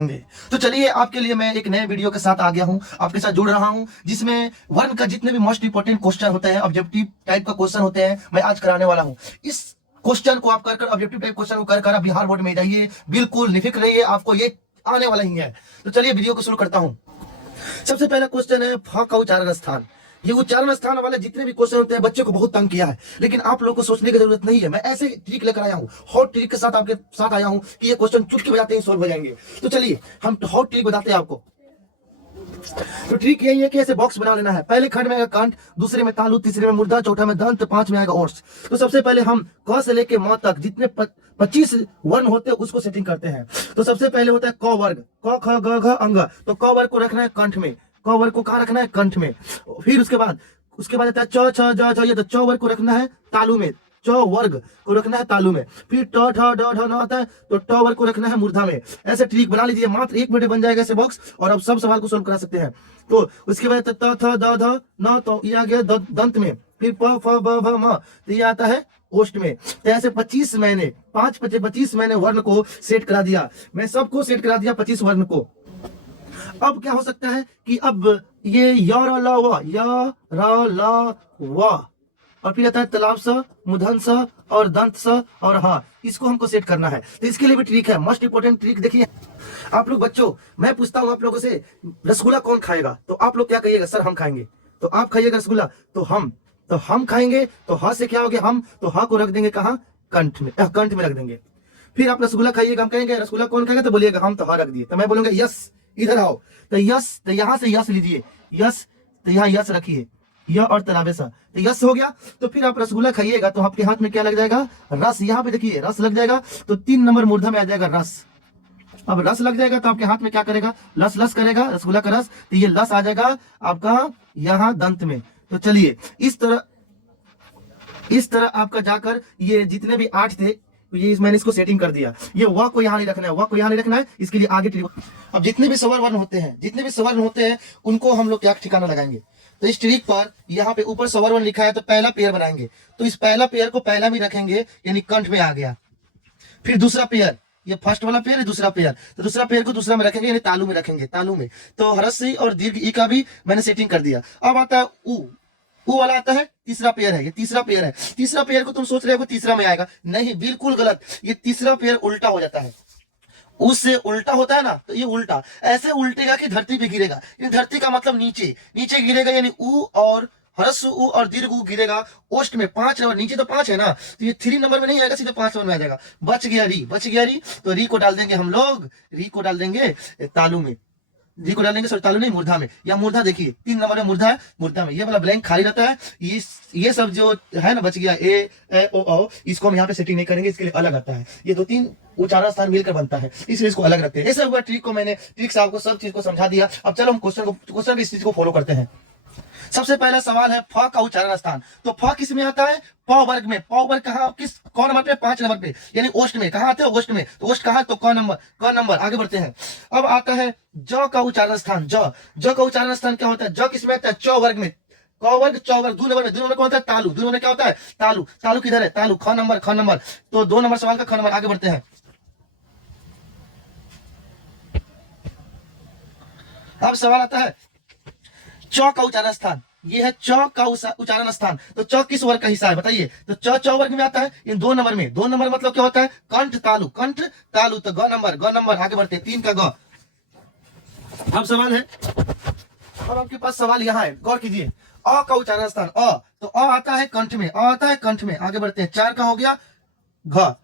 होंगे। तो चलिए आपके लिए मैं एक नए वीडियो के साथ आ गया हूं, आपके साथ जुड़ रहा हूं, जिसमें वर्ण का जितने भी मोस्ट इंपोर्टेंट क्वेश्चन होते हैं, ऑब्जेक्टिव टाइप का क्वेश्चन होते हैं, मैं आज कराने वाला हूं। इस क्वेश्चन को आप कर कर ऑब्जेक्टिव टाइप क्वेश्चन को कर कर आप बिहार बोर्ड में जाइए, बिल्कुल निफिक्र रहिए, आपको ये आने वाला ही है। तो चलिए वीडियो को शुरू करता हूं। सबसे पहला क्वेश्चन है फ का उच्चारण स्थान। ये उच्चारण स्थान वाले जितने भी क्वेश्चन होते हैं बच्चे को बहुत तंग किया है, लेकिन आप लोग को सोचने की जरूरत नहीं है। मैं ऐसे ट्रिक लेकर आया हूँ, हॉट ट्रिक के साथ आपके साथ आया हूँ कि ये क्वेश्चन चुटकी बजाते ही सोल्व हो जाएंगे। तो चलिए हम हॉट ट्रिक बताते हैं आपको। तो ट्रिक यही है कि ऐसे बॉक्स बना लेना है। पहले खंड में आएगा कंठ, दूसरे में तालु, तीसरे में मुर्दा, चौथा में दंत, पांच में आएगा ओष्ठ। तो सबसे पहले हम क से लेके म तक जितने 25 वर्ण होते हैं उसको सेटिंग करते हैं। तो सबसे पहले होता है क वर्ग, क ख ग घ अंग। तो क वर्ग को रखना है कंठ में, क वर्ग को कहाँ रखना है? कंठ में। फिर उसके बाद आता है च छ ज झ। ये तो च वर्ग को रखना है तालु में, च वर्ग को रखना है तालु में। फिर ट ठ ड ढ न आता है तो ट वर्ग को रखना है मूर्धा में। ऐसे ट्रिक बना लीजिए, मात्र 1 मिनट में बन जाएगा ऐसे बॉक्स, और अब सब सवाल को सोल्व करा सकते हैं। तो उसके बाद त थ द ध न, तो ये आ गया दंत में। फिर प फ ब भ म, तो ये आता है ओष्ठ में। तो ऐसे 25 मैंने वर्ण को सेट करा दिया, मैं सबको सेट करा दिया 25 वर्ण को। अब क्या हो सकता है कि अब ये य र ल व, य र ल व, और फिर आता है तालाब स, मूर्धन स और दंत स और ह, इसको हमको सेट करना है। तो इसके लिए भी ट्रिक है, मोस्ट इंपोर्टेंट ट्रिक। देखिए आप लोग बच्चों, मैं पूछता हूं आप लोगों से, रसगुल्ला कौन खाएगा? तो आप लोग क्या कहिएगा? सर हम खाएंगे। तो आप खाइएगा रसगुल्ला, तो हम खाएंगे। तो ह से क्या हो गया? हम। तो ह को रख देंगे कहाँ? कंठ में, कंठ में रख देंगे। फिर आप रसगुल्ला खाइएगा, हम कहेंगे रसगुल्ला कौन खाएगा? तो बोलिएगा हम। तो ह रख दिए। तो मैं बोलूंगा यस, इधर आओ। तो यस, तो यहां से यस लीजिए, यस, तो यहाँ यस रखिए, यह और तराबे सा, तो यस हो गया। तो फिर आप रसगुल्ला खाइएगा तो आपके हाथ में क्या लग जाएगा? रस। यहाँ पे देखिए रस लग जाएगा, तो 3 नंबर मूर्धा में आ जाएगा रस। अब रस लग जाएगा तो आपके हाथ में क्या करेगा? लस लस करेगा, रसगुल्ला का रस। तो ये लस आ जाएगा आपका यहाँ दंत में। तो चलिए इस तरह आपका जाकर ये जितने भी 8 थे, तो ये मैंने इसको सेटिंग कर दिया। ये व को यहाँ नहीं रखना है, व को यहाँ नहीं रखना है, इसके लिए आगे ट्रिक। अब जितने भी स्वर वर्ण होते हैं उनको हम लोग क्या ठिकाना लगाएंगे? तो इस ट्रिक पर यहाँ पे ऊपर स्वर वर्ण लिखा है, तो पहला पेयर बनाएंगे। तो इस पहला पेयर को पहला में रखेंगे, यानी कंठ में आ गया। फिर दूसरा पेयर, ये फर्स्ट वाला पेयर है, दूसरा पेयर, तो दूसरा पेयर को दूसरा में रखेंगे, यानी तालु में रखेंगे, तालु में। तो ह्रस्व और दीर्घ ई का भी मैंने सेटिंग कर दिया। अब आता है ऊ वाला आता है, तीसरा पेयर है, ये तीसरा पेयर है। तीसरा पेयर को तुम सोच रहे हो तीसरा में आएगा, नहीं, बिल्कुल गलत। ये तीसरा पेयर उल्टा हो जाता है, उससे उल्टा होता है ना, तो ये उल्टा ऐसे उल्टेगा कि धरती पे गिरेगा। ये धरती का मतलब नीचे नीचे गिरेगा, यानी ऊ और ह्रस्व ऊ और दीर्घ ऊ गिरेगा ओष्ठ में। 5 नंबर, नीचे तो 5 है ना, तो ये 3 नंबर में नहीं आएगा, सीधे 5 नंबर में आ जाएगा। बच गया री। तो री को डाल देंगे हम लोग, री को डाल देंगे तालु में, जी को डालेंगे, सॉरी तालु नहीं, मूर्धा में। या मूर्धा देखिए 3 नंबर में मूर्धा है, मूर्धा में। ये वाला ब्लैंक खाली रहता है। ये सब जो है ना बच गया, ए ओ औ, इसको हम यहाँ पे सेटिंग नहीं करेंगे, इसके लिए अलग आता है। ये 2-3 उच्चारण स्थान मिलकर बनता है, इसलिए इसको अलग रखते हैं। ऐसा हुआ ट्रिक को मैंने, ट्रिक से आपको सब चीज को समझा दिया। अब चलो हम क्वेश्चन की इस चीज को फॉलो करते हैं। सबसे पहला सवाल है फ का उच्चारण स्थान। तो फ किस में आता है? प वर्ग में। प वर्ग कहाँ, किस कौन नंबर पे? 5 नंबर पे, यानी ओष्ठ में। कहाँ आते हैं? ओष्ठ में। तो ओष्ठ कहाँ? तो क नंबर। आगे बढ़ते हैं। अब आता है ज का उच्चारण स्थान। ज का उच्चारण स्थान क्या होता है? ज किस में आता है? च वर्ग में। क वर्ग, च वर्ग, 2 नंबर में। 2 नंबर कौन होता है? तालु। 2 नंबर में क्या होता है? तालु। तालु किधर है? तालु, ख नंबर। तो 2 नंबर सवाल का ख नंबर। आगे बढ़ते हैं। अब सवाल आता है च का उच्चारण स्थान। ये है च का उच्चारण स्थान। तो च किस वर्ग का हिस्सा है बताइए? तो च वर्ग में आता है, इन 2 नंबर में। 2 नंबर मतलब क्या होता है? कंठ तालु, तो ग नंबर। आगे बढ़ते हैं, 3 का ग। अब सवाल है, अब आपके पास सवाल यहाँ है, गौर कीजिए। अ का उच्चारण स्थान, तो अ आता है कंठ में, आगे बढ़ते हैं। 4 का हो गया घ।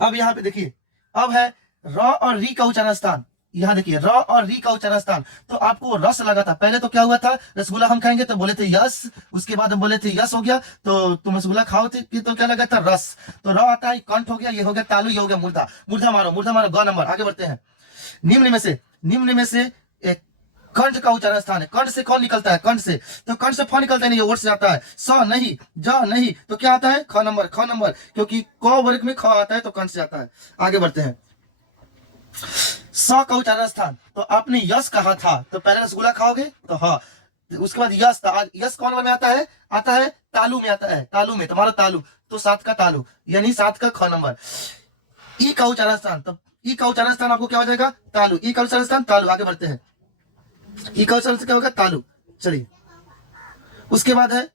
अब यहाँ पे देखिए, अब है र और री का उच्चारण स्थान। यहाँ देखिए र और री का उच्चारण स्थान। तो आपको रस लगा था, पहले तो क्या हुआ था? रसगुल्ला हम खाएंगे तो बोले थे यस, उसके बाद हम बोले थे यस हो गया, तो तुम रसगुल्ला खाओ थे कि तो क्या लगा था? रस। तो र आता है, कंठ हो गया, ये हो गया तालु, ये हो गया मूर्धा। मूर्धा मारो ग नंबर। आगे बढ़ते हैं। निम्न में से एक कंठ का उच्चारण स्थान है। कंठ से कौन निकलता है? कंठ से, तो कंठ से फ निकलता है, नहीं, ओठ से आता है। स नहीं, ज नहीं, तो क्या आता है? ख नंबर, क्योंकि क वर्ग में ख आता है तो कंठ से आता है। आगे बढ़ते हैं। स का उच्चारण स्थान, तो आपने यस कहा था, तो पहले रसगुल्ला खाओगे तो हाँ, उसके बाद यस था। यस कौन में आता है? तालु में आता है, तालु में, तुम्हारा तालु, तो 7 का तालु, यानी 7 का ख नंबर। ई का उच्चारण स्थान, तो ई का उच्चारण स्थान आपको क्या हो जाएगा? तालु। ई का उच्चारण स्थान तालु। आगे बढ़ते हैं। ई का उच्चारण क्या होगा? तालु। चलिए, उसके बाद है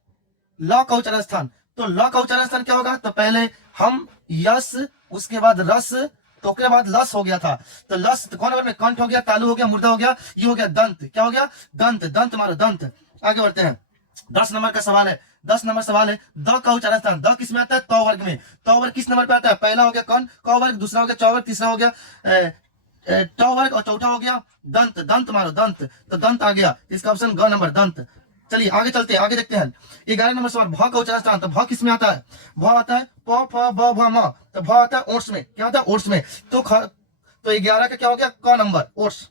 ल का उच्चारण स्थान। तो ल का उच्चारण स्थान क्या होगा? तो पहले हम यस, उसके बाद रस, तो उसके बाद लस हो गया था। तो लस तो कौन नंबर में? कंठ हो गया, तालु हो गया, मुर्दा हो गया, ये हो गया दंत। क्या हो गया? दंत। दंत मारो, दंत। आगे बढ़ते हैं। 10 नंबर का सवाल है। 10 नंबर सवाल है, द का उच्चारण स्थान। द किस में आता है? त वर्ग में। त वर्ग किस नंबर पे आता है? पहला हो गया कौन? क वर्ग, दूसरा हो गया च वर्ग, तीसरा हो गया ट वर्ग और चौथा हो गया दंत। दंत मारो, दंत। तो दंत आ गया, इसका ऑप्शन ग नंबर, दंत। चलिए आगे चलते हैं, आगे देखते हैं। 11 नंबर सवाल, भ का उच्चारण स्थान। तो भ किस में आता है? भ आता है प फ ब भ म। तो भ आता है ओट्स में। क्या आता है? ओट्स में। तो 11 का क्या हो गया? क नंबर, ओट्स।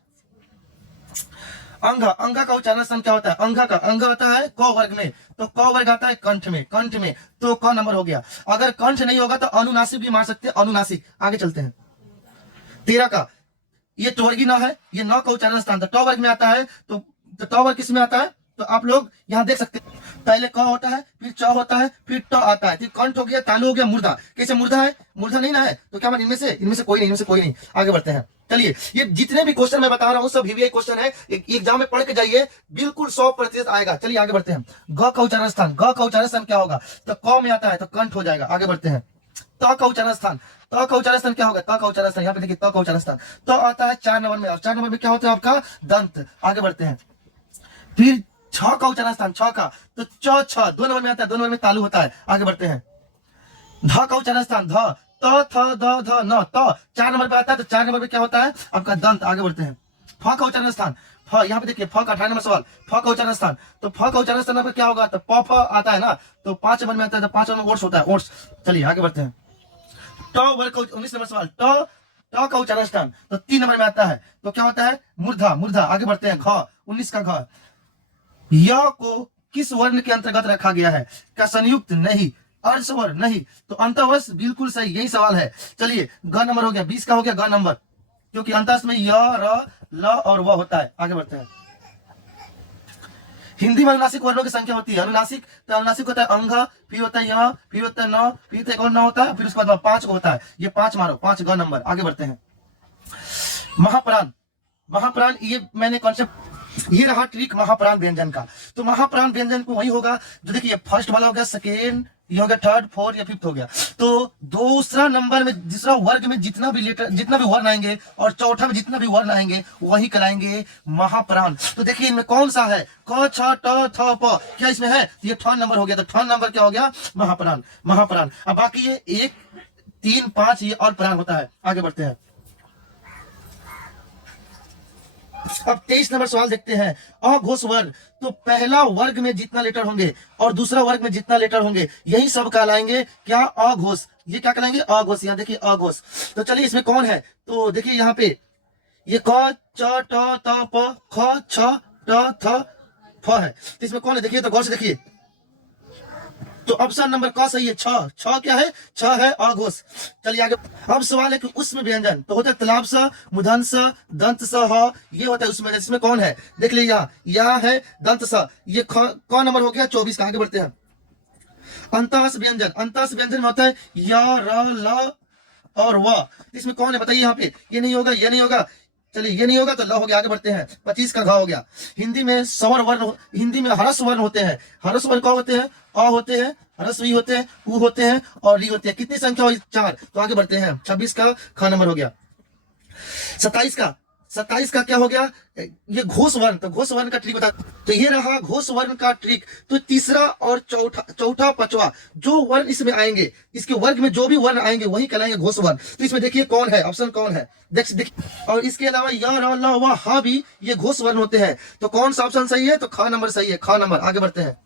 अंग, अंग का उच्चारण स्थान क्या होता है? अंग का, अंग होता है क वर्ग में। तो क वर्ग आता है कंठ में, कंठ में। तो क नंबर हो गया। अगर कंठ नहीं होगा तो अनुनासिक भी मार सकते हैं, अनुनासिक। आगे चलते हैं। 13 का, ये टवर्गी न है, ये न का उच्चारण स्थान। तो ट वर्ग में आता है। तो ट वर्ग किस में आता है? तो आप लोग यहाँ देख सकते हैं, पहले क होता है, फिर च होता है, फिर ट आता है, फिर कंठ हो गया, तालु हो गया, मुर्दा। कैसे मुर्दा है? मुर्दा नहीं ना है। तो क्या इनमें से कोई नहीं, इनमें से कोई नहीं। आगे बढ़ते हैं। चलिए, ये जितने भी क्वेश्चन मैं बता रहा हूँ सब वीवीआई क्वेश्चन है, एग्जाम में पढ़ के जाइए, बिल्कुल 100% आएगा। चलिए आगे बढ़ते हैं। ग का उच्चारण स्थान। ग का उच्चारण स्थान क्या होगा? तो क में आता है तो कंठ हो जाएगा। आगे बढ़ते हैं। त का उच्चारण स्थान। त का उच्चारण स्थान क्या होगा? त का उच्चारण स्थान यहाँ पे देखिए, त का उच्चारण स्थान तो आता है 4 नंबर में, और 4 नंबर में क्या होता है आपका? दंत। आगे बढ़ते हैं। फिर 6 का उच्चारण स्थान, 6 का, तो छ 2 नंबर में आता है, 2 नंबर में तालु होता है। आगे बढ़ते हैं। ध का उच्चारण स्थान, ध, त थ द ध न, त 4 नंबर पे आता है। तो 4 नंबर पे क्या होता है? आपका दंत। आगे बढ़ते हैं। फ का उच्चारण स्थान, फ यहाँ पे देखिए, फ का 18 नंबर सवाल, फ का उच्चारण स्थान। तो फ का उच्चारण स्थान पे क्या होगा? तो प फ आता है ना, तो 5 नंबर में आता है, तो 5 नंबर ओट्स होता है, ओट्स। चलिए आगे बढ़ते हैं। ट वर्ग का 19 नंबर सवाल, ट का उच्चारण स्थान। तो 3 नंबर में आता है, तो क्या होता है? मूर्धा, मूर्धा। आगे बढ़ते हैं। घ, 19 का घ, य को किस वर्ण के अंतर्गत रखा गया है? क्या संयुक्त? नहीं। अर्धस्वर? नहीं। तो अंतःवर्ष? बिल्कुल सही, यही सवाल है। चलिए, ग नंबर हो गया, 20 का हो गया ग नंबर, क्योंकि अंतःवर्ष में य, र, ल और व होता है। आगे बढ़ते हैं। हिंदी में अनुनासिक वर्णों की संख्या होती है। अनुनासिक, तो अनुनासिक होता है अंग, फिर होता है य, फिर होता है न, फिर एक और न होता है, फिर उसके बाद 5 को होता है। ये 5 मारो, 5 ग नंबर। आगे बढ़ते हैं। महाप्राण, महाप्राण ये मैंने कॉन्सेप्ट, ये रहा ट्रिक महाप्राण व्यंजन का। तो महाप्राण व्यंजन को वही होगा जो देखिए, फर्स्ट वाला हो गया, सेकेंड, ये हो गया थर्ड, फोर्थ या फिफ्थ हो गया। तो दूसरा नंबर में, दूसरा वर्ग में जितना भी लेटर, जितना भी वर्ण आएंगे, और चौथा में जितना भी वर्ण आएंगे, वही कहलाएंगे महाप्राण। तो देखिए इनमें कौन सा है? क छ ट थ प, क्या इसमें है? ये थर्ड नंबर हो गया। तो थर्ड नंबर क्या हो गया? महाप्राण, महाप्राण। अब बाकी ये 1, 3, 5 ये और प्राण होता है। आगे बढ़ते हैं। अब 23 नंबर सवाल देखते हैं। अघोष वर्ग, तो पहला वर्ग में जितना लेटर होंगे और दूसरा वर्ग में जितना लेटर होंगे, यही सब कहलाएंगे क्या? अघोष। ये क्या कहलाएंगे? अघोष। यहाँ देखिए अघोष। तो चलिए इसमें कौन है? तो देखिए यहाँ पे ये क च ट त प ख छ ट थ फ है। तो इसमें कौन है? देखिए, तो गौर से देखिए। तो ऑप्शन नंबर का सही है, छ। छ क्या है? छ है अघोष। चलिए आगे। अब सवाल है कि उसमें व्यंजन तो होता है तलाब सा, मुधन सा, दंत सा, ह, ये होता है उसमें। इसमें कौन है? देख लीजिए, यहाँ है दंत सा। ये कौन नंबर हो गया? 24 का। आगे बढ़ते हैं। अंतःस व्यंजन, अंतःस व्यंजन में होता है य, र, ल और व। इसमें कौन है बताइए? यहाँ पे ये नहीं होगा, ये नहीं होगा, चलिए ये नहीं होगा तो ल हो गया। आगे बढ़ते हैं। 25 का घ हो गया। हिंदी में स्वर वर्ण, हिंदी में ह्रस्व वर्ण होते हैं। ह्रस्व वर्ण कौन होते हैं? अ होते हैं, ह्रस्व ई होते हैं, उ होते हैं और री होते हैं। कितनी संख्या हुई? 4। तो आगे बढ़ते हैं। 26 का ख नंबर हो गया। 27 का क्या हो गया? ये घोष वर्ण। तो घोष वर्ण का ट्रिक बता। तो ये रहा घोष वर्ण का ट्रिक। तो तीसरा और चौथा पांचवा जो वर्ण इसमें आएंगे, इसके वर्ग में जो भी वर्ण आएंगे वही कहलाएंगे घोष वर्ण। तो इसमें देखिए कौन है, ऑप्शन कौन है? देखिए, और इसके अलावा य, र, ल, व, ह भी ये घोष वर्ण होते हैं। तो कौन सा ऑप्शन सही है? तो ख नंबर सही है, ख नंबर। आगे बढ़ते हैं।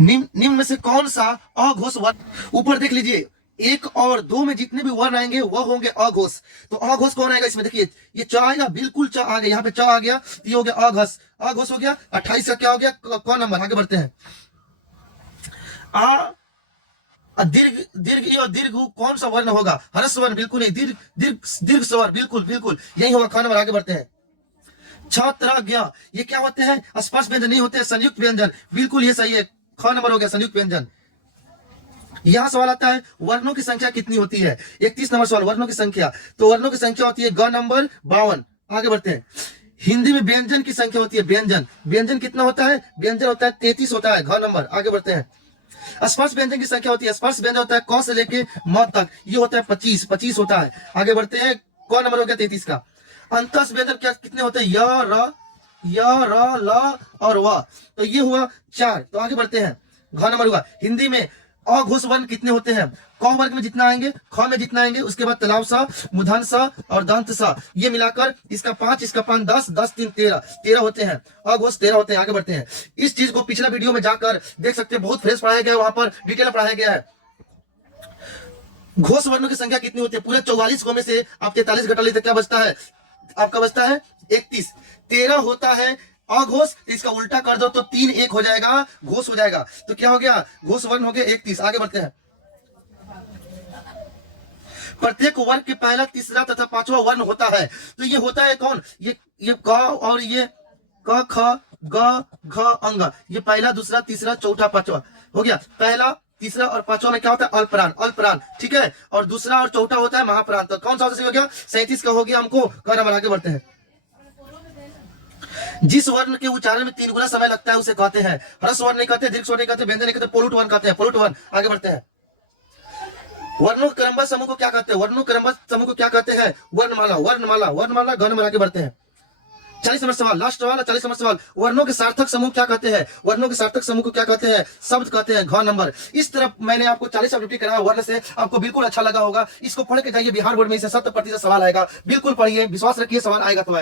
निम्न में से कौन सा अघोष वर्ण? ऊपर देख लीजिए, 1 और 2 में जितने भी वर्ण आएंगे वह होंगे अघोष। तो अघोष कौन आएगा इसमें? देखिए ये च आएगा, बिल्कुल च आ गया, यहाँ पे च आ गया, ये हो गया अघोष। अघोष हो गया। 28 का क्या हो गया? कौन नंबर? आगे बढ़ते हैं। दीर्घ, दीर्घ ई और दीर्घ उ कौन सा वर्ण होगा? ह्रस्व वर्ण? बिल्कुल नहीं। दीर्घ, दीर्घ, दीर्घ स्वर, बिल्कुल बिल्कुल यही होगा, ख नंबर। आगे बढ़ते हैं। छत्र ज्ञ, ये क्या होते हैं? स्पर्श व्यंजन नहीं होते, संयुक्त व्यंजन। बिल्कुल ये सही है, ख नंबर हो गया, संयुक्त व्यंजन। यहाँ सवाल आता है वर्णों की संख्या कितनी होती है। 31 नंबर सवाल, वर्णों की संख्या। तो वर्णों की संख्या होती है ग नंबर 52। आगे बढ़ते हैं। हिंदी में व्यंजन की संख्या होती है व्यंजन। व्यंजन कितना होता है? व्यंजन होता है 33 होता है, घ नंबर। आगे बढ़ते हैं। स्पर्श व्यंजन की संख्या होती है, स्पर्श व्यंजन होता है क से लेके म तक, ये होता है 25, 25 होता है। आगे बढ़ते हैं। कौन नंबर हो गया 33 का। अंतस व्यंजन क्या कितने होते हैं? य र ल और व, तो ये हुआ 4। तो आगे बढ़ते हैं। घ नंबर हुआ। हिंदी में अघोष वर्ण कितने होते हैं? क वर्ग में जितना आएंगे, ख में जितना आएंगे, उसके बाद तालाब सा, मूर्धन्य सा और दंत सा, ये मिलाकर इसका 5, इसका 5, 10, 10 3 13, 13 होते हैं। अघोष 13 होते हैं। आगे बढ़ते हैं। इस चीज को पिछला वीडियो में जाकर देख सकते हैं, बहुत फ्रेश पढ़ाया गया है, वहां पर डिटेल पढ़ाया गया है। घोष वर्णों की संख्या कितनी होती है? पूरे 44 को में से आप 43 घटा लेते क्या बचता है? आपका बचता है 31। 13 होता है अघोष, इसका उल्टा कर दो तो 3 1 हो जाएगा, घोष हो जाएगा। तो क्या हो गया? घोष वर्ण हो गया 31। आगे बढ़ते हैं। प्रत्येक वर्ग के पहला, तीसरा तथा पांचवा वर्ण होता है। तो ये होता है कौन? ये क और ये क ख ग घ अंग, ये पहला, दूसरा, तीसरा, चौथा, पांचवा हो गया। पहला, तीसरा और पांचवा में क्या होता है? अल्पप्राण, अल्पप्राण, ठीक है। और दूसरा और चौथा होता है महाप्राण। तो कौन सा सही हो गया? 37 का हो गया हमको क नंबर। आगे बढ़ते हैं। जिस वर्ण के उच्चारण में 3 गुना समय लगता है उसे कहते हैं, ह्रस्व वर्ण नहीं कहते, दीर्घ स्वर नहीं कहते, व्यंजन नहीं कहते, पोलुट वर्ण कहते हैं, पोलुट वर्ण। आगे बढ़ते हैं। वर्णों के क्रमबद्ध समूह को क्या कहते हैं? वर्णों के क्रमबद्ध समूह को क्या कहते हैं? वर्णमाला, वर्णमाला, वर्णमाला, घ नंबर। आगे बढ़ते हैं। 40 नंबर सवाल, लास्ट सवाल, 40 नंबर सवाल। वर्णों के सार्थक समूह क्या कहते हैं? वर्णों के सार्थक समूह को क्या कहते हैं? शब्द कहते हैं, घ नंबर। इस तरह मैंने आपको 40 एक्टिविटी कराया वर्ण से, आपको बिल्कुल अच्छा लगा होगा। इसको पढ़ के जाइए, बिहार बोर्ड में इसे 70% सवाल आएगा। बिल्कुल पढ़िए, विश्वास रखिए, सवाल आएगा तो आएगा।